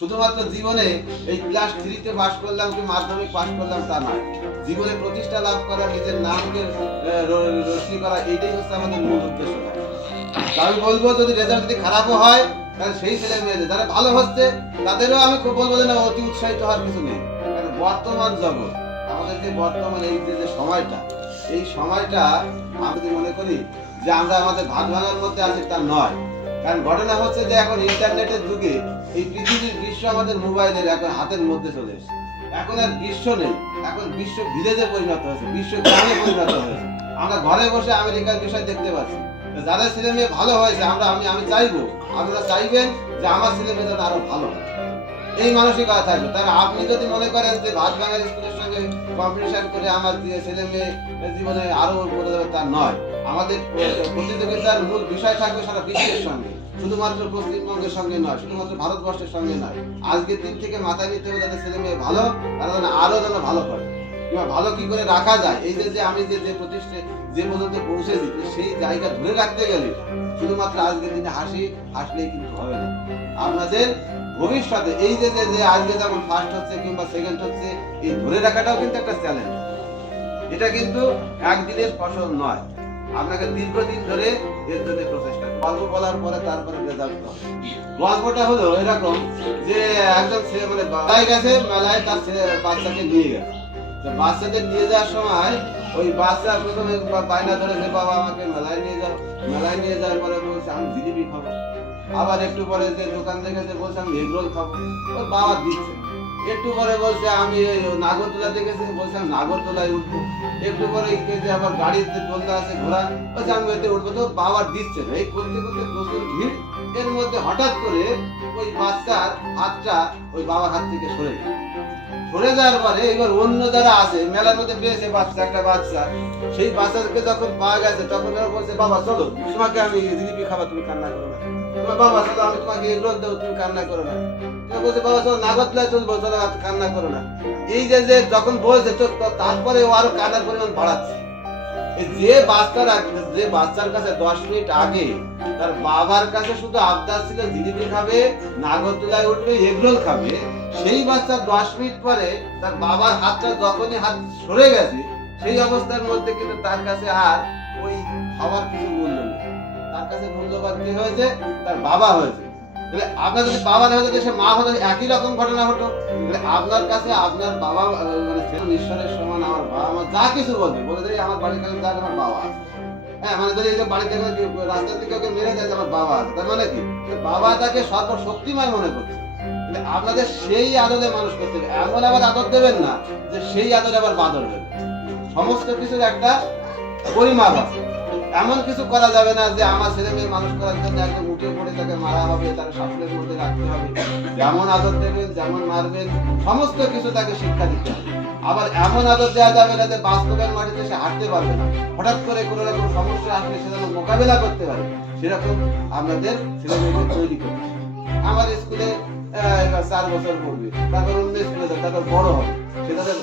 শুধুমাত্র জীবনে এই ক্লাস থ্রিতে পাশ করলাম কি মাধ্যমিক পাশ করলাম তা নয়। জীবনে প্রতিষ্ঠা লাভ করা, নিজের নামকে রোশনি করা, এইটাই হচ্ছে আমাদের মূল উদ্দেশ্য। আমি বলব, যদি রেজাল্ট যদি খারাপও হয়, তাহলে সেই ছেলে মেয়েদের, যারা ভালো হচ্ছে, তাদেরও আমি খুব বলব যে না অতি উৎসাহিত হওয়ার কিছু নেই। কারণ বর্তমান জগৎ, আমাদের যে বর্তমান এই যে সময়টা, এই সময়টা আমি মনে করি যে আমরা আমাদের ভাগ ভাঙার মধ্যে আছি তা নয়। কারণ ঘটনা হচ্ছে যে এখন ইন্টারনেটের যুগে এই পৃথিবীর বিশ্ব আমাদের মোবাইলের এখন হাতের মধ্যে চলে এসেছে। এখন আর বিশ্ব নেই, এখন বিশ্ব ভিলেজে পরিণত হয়েছে, বিশ্ব গ্রামে পরিণত হয়েছে। আমরা ঘরে বসে আমেরিকার বিষয় দেখতে পাচ্ছি। যাদের ছেলে মেয়ে ভালো হয়েছে, আমরা আমি আমি চাইব, আপনারা চাইবেন যে আমার ছেলে মেয়ে আরও ভালো হয় এই মানসিকতা থাকবে তাহলে আপনি যদি মনে করেন যে ভাত বাঙালি স্কুলের সঙ্গে কম্পিটিশন করে আমার ছেলে মেয়ে জীবনে আরও করে দেবে তা নয়। আমাদের প্রতিযোগিতার মূল বিষয় থাকবে সারা বিশ্বের সঙ্গে। শুধুমাত্র পশ্চিমবঙ্গের সঙ্গে নয়, শুধুমাত্র ভারতবর্ষের সঙ্গে নয়। আজকের দিন থেকে মাথায় নিতে হবে যাতে ছেলে মেয়ে ভালো, তারা যেন আরও যেন ভালো করে। কিংবা ভালো কি করে রাখা যায়? এই যে আমি যে যে প্রতিষ্ঠা যে পর্যন্ত পৌঁছেছি সেই জায়গা ধরে রাখতে গেলে শুধুমাত্র আজকের দিনে হাসি, হাসলেই কিন্তু হবে না। আপনাদের ভবিষ্যতে এই যে যে আজকে যেমন ফার্স্ট হচ্ছে কিংবা সেকেন্ড হচ্ছে, এই ধরে রাখাটাও কিন্তু একটা চ্যালেঞ্জ এটা কিন্তু একদিনের ফসল নয়। আপনাকে দীর্ঘদিন ধরে এর জন্য প্রচেষ্টা গল্প বলার পরে তারপরে রেজাল্ট হবে। গল্পটা হলো এরকম যে একজন ছেলে মানে গেছে, মেলায় তার ছেলে, বাচ্চাকে নিয়ে গেছে। বাচ্চাদের নিয়ে যাওয়ার সময় ওই বাচ্চা প্রথমে বায়না ধরে যে, বাবা, আমাকে মেলায় নিয়ে যাও। মেলায় নিয়ে যাওয়ার পরে বলছে, আমি জিলিপি খাব। আবার একটু পরে যে দোকান থেকে যে বলছে, আমি এগরোল খাব। ওর বাবা দিচ্ছে। একটু পরে বলছে, আমি ওই নাগরদোলা দেখেছি বলছে, আমি নাগরদোলায় উঠবো। একটু পরে যে আবার গাড়িতে দোলনা আছে ঘোড়া, বলছে, আমি এতে উঠবো। তো বাবার দিচ্ছে না। এই করতে করতে প্রচুর ভিড়। এর মধ্যে হঠাৎ করে ওই বাচ্চার হাতটা ওই বাবার হাত থেকে সরে গেল। সরে যাওয়ার পরে এবার অন্য যারা আছে, মেলার মধ্যে পেয়েছে বাচ্চা, একটা বাচ্চা। সেই বাচ্চাকে যখন পাওয়া গেছে, তখন ওরা বলছে, বাবা, চলো, তোমাকে আমি জিলিপি খাবার তুমি কান্না করো না। তোমার বাবা, চলো, আমি তোমাকে এগুলো দেবো তুমি কান্না করো না। তুমি বলছে, বাবা, চলো নাগতলায় চলবো, চলো কান্না করো না। এই যে যে যখন বলছে, তো তারপরে ও আরও কান্নার পরিমাণ বাড়াচ্ছে। যে বাচ্চারা, যে বাচ্চার কাছে দশ মিনিট আগে তার বাবার কাছে শুধু আবদার ছিল, জিলিপি খাবে, নাগরদোলায় উঠবে, এগরোল খাবে সেই বাচ্চা দশ মিনিট পরে তার বাবার হাতটা যখনই হাত সরে গেছে, সেই অবস্থার মধ্যে কিন্তু তার কাছে আর ওই খাবার কিছু মূল্য নেই। তার কাছে মূল্যবান কি হয়েছে? তার বাবা হয়েছে। তাহলে আপনার যদি বাবা না হতো সে মা হতো একই রকম ঘটনা হতো। আপনার কাছে আপনার বাবা মানে ঈশ্বরের সমান আমার বাবা, আমার যা কিছু বলবে, বলে দেয় আমার বাড়ির কাছে যাক, আমার বাবা আছে। হ্যাঁ মানে যদি যে বাড়িতে রাস্তা থেকে ওকে মেরে দেয় যে আমার বাবা আছে। তার মানে কি? বাবা তাকে সর্বশক্তিমান মনে করছে। আপনাদের সেই আদরে মানুষ করতে হবে। এমন আবার আদর দেবেন না যে সেই আদরে আবার বাদর দেবেন। সমস্ত কিছুর একটা পরিমাপ আছে। এমন কিছু করা যাবে না যে আমার ছেলে মেয়ে মানুষ করার জন্য একদম উঠে পড়ে তাকে মারা হবে তাকে শাসনের মধ্যে রাখতে হবে। যেমন আদর দেবেন, যেমন মারবেন, সমস্ত কিছু তাকে শিক্ষা দিতে হবে। আবার এমন আদর দেওয়া যাবে না যে বাস্তবের মাটিতে সে হাঁটতে পারবে না। হঠাৎ করে কোনো রকম সমস্যা আসলে সে যেন মোকাবেলা করতে পারে। সেরকম আপনাদের ছেলে মেয়েকে তৈরি করতে হবে। এবার চার বছর পড়বে তারপর অন্য স্কুলে যাবে তারপর বড় হবে। সে তাদের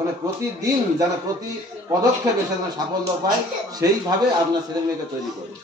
মানে প্রতিদিন যেন প্রতি পদক্ষেপে সে সাফল্য পায়, সেইভাবে আপনার ছেলে মেয়েকে তৈরি করবে।